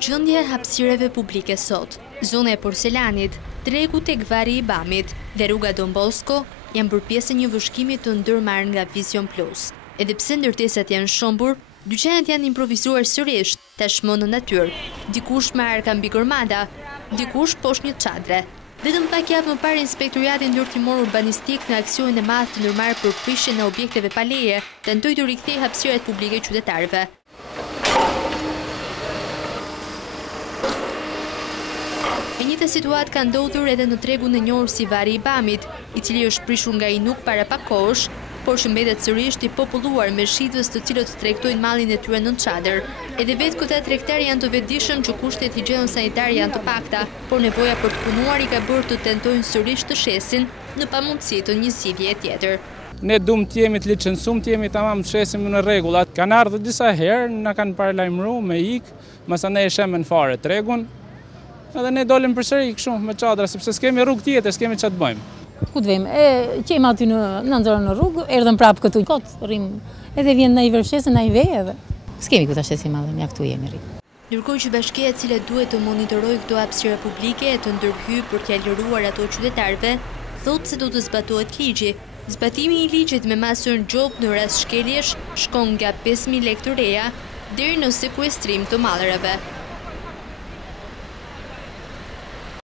Gjendja e hapësirave publike sot, zona e Porcelanit, tregu tek Vari i Bamit dhe rruga Don Bosco janë bërë pjesë e një vëzhgimi të ndërmarrë nga Vision Plus. Edhe pse ndërtesat janë shëmbur, dyqanet janë improvisuar sërish, tashmë në natyrë. Dikush me arka mbi gërmanda, dikush poshtë një çadre. Vetëm pak javë më parë Inspektorati Ndërtimor Urbanistik në aksionin e madh të ndërmarrë për prishjen e objekteve pa leje, tentoi të rikthejë hapësirat publike qytetarëve. E njëjta situatë ka ndodhur edhe në tregun e njohur si Vari i Bamit, i cili është prishur nga i nuk para pak kohësh, por që mbetet sërish i populluar me shitës të cilët tregtojnë mallin e tyre nën çadër. Edhe vetë këta tregtar janë të vetëdijshëm që kushtet higjieno-sanitare janë të pakta, por nevoja për të punuar i ka bërë të tentojnë sërish të shesin në pamundësi të një zgjidhje tjetër. Ne duam të jemi të licencum, të jemi tamam të shesim në rregull. Kanë ardhur disa herë, na kanë paralajmëruar me ik, masandej e shemën fare tregun. Edhe ne dolim përsëri kështu me çadra, sepse s'kemi rrugë tjetër, s'kemi ç'a të bëjmë. Ku të vejmë? Qejmë aty në nxorën në rrugë, erdhëm prapë këtu kot, rrim. Edhe vjen në i vërfshesë, në i vej edhe. S'kemi ku ta shesim mallin, ja këtu jemi rrim. Ndërkohë që bashkia e cila duhet të monitorojë këto hapësira publike e të ndërhyjë për t'ia liruar ato qytetarëve, thotë se do të zbatohet ligji. Zbatimi i ligjit me masën gjop në rast shkeljesh shkon nga 5.000 lekë të reja deri në sekuestrim të mallrave.